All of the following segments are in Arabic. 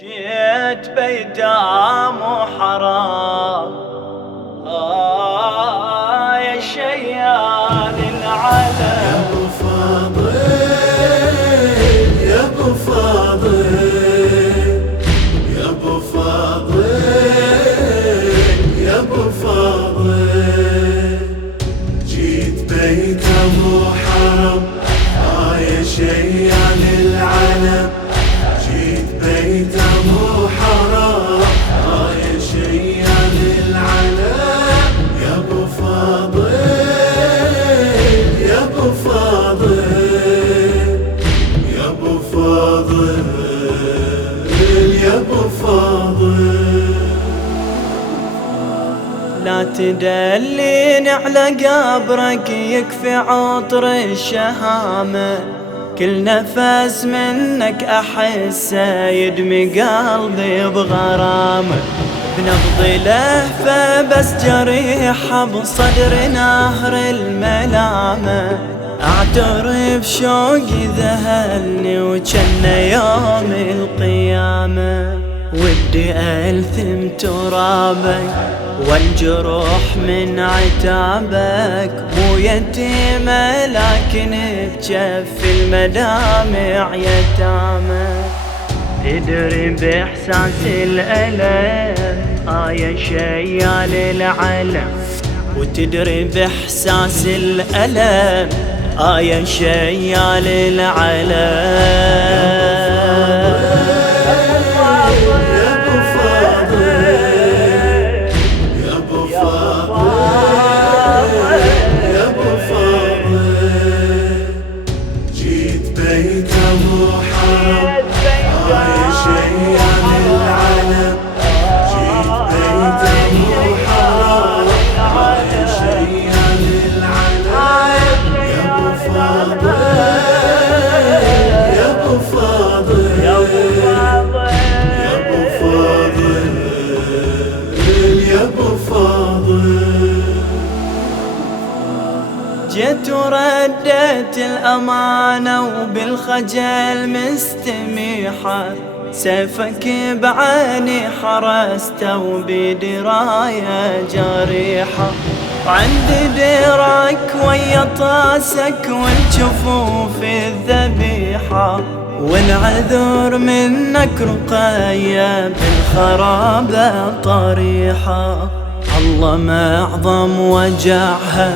جيت بيتام وحرام يا شيال العلم يا ابو فاضل يا ابو فاضل يا ابو فاضل يا ابو فاضل جيت بيتام وحرام يا شيال العلم جيت بيتام وحرام يا شيال العلم يا ابو فاضل يا ابو فاضل يا ابو فاضل يا ابو فاضل لا تدلين على قبرك يكفي عطر الشهامة، كل نفس منك أحسه يدمي قلبي بغرامة، بنبض لهفة بس جريحة بصدر نهر الملامة، أعترف شوقي ذهلني وجن يوم القيامة، ودي ألثم ترابك والجروح من عتابك، مو يتيمة لكن بجف المدامع يتامى، تدري بإحساس الألم يا شيال العلم، وتدري بإحساس الألم يا شيال العلم. بيتام وحرام يا شيال العلم جيت بيتام وحرام يا شيال العلم يا ابو فاضل يا ابو فاضل يا ابو فاضل يا ابو فاضل جيت ورديت الأمانة وبالخجل مستميحة، سيفك بعيني حرسته وبيدي راية جريحة، عندي ديرك ويا طاسك والجفوف الذبيحة، والعذر منك رقية بالخرابة طريحة، الله ما أعظم وجعها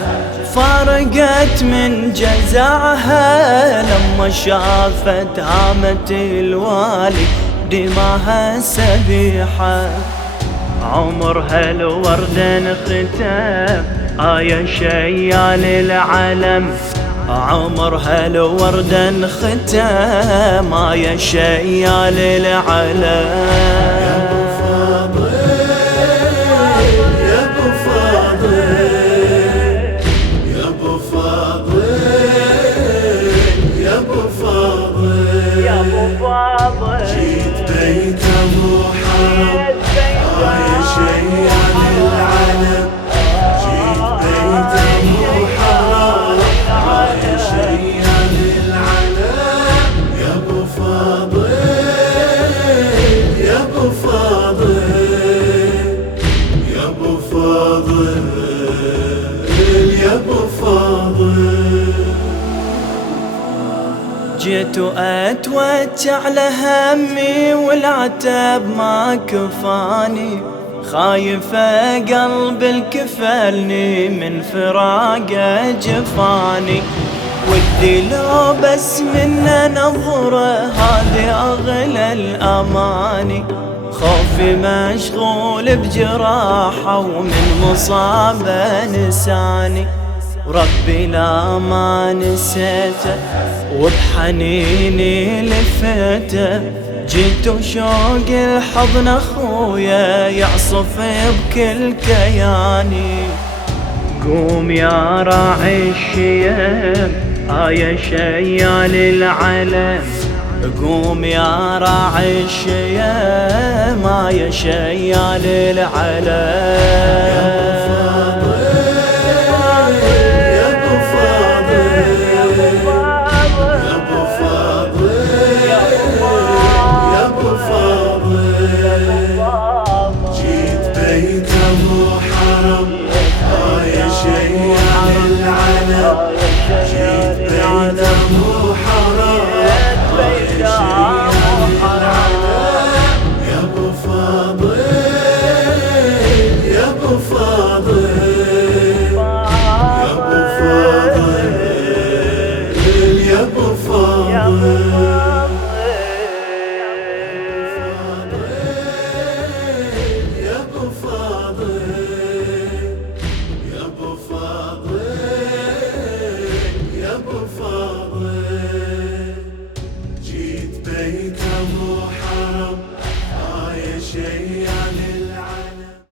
فارقت من جزعها، لما شافت هامة الوالي دماها سبيحة، عمرها الورد انختم يا شيال العلم، عمرها الورد انختم يا شيال العلم. جيت بيتام وحرام يا شيال العلم جيت بيتام وحرام يا شيال العلم يا ابو فاضل يا ابو فاضل يا ابو فاضل يا ابو فاضل جيت وأتوجع لهمي والعتب ما كفاني، خايفة قلب الكفلني من فراقه جفاني، ودي لو بس منه نظرة هذه أغلى الأماني، خوفي مشغول بجراحه ومن مصابه نساني، وربي لا ما نسيته وبحنيني لفيته، جيت وشوق الحضن اخويا يعصف بكل كياني، قوم يا راعي الشيم يا شيال العلم، قوم يا راعي الشيم يا شيال العلم.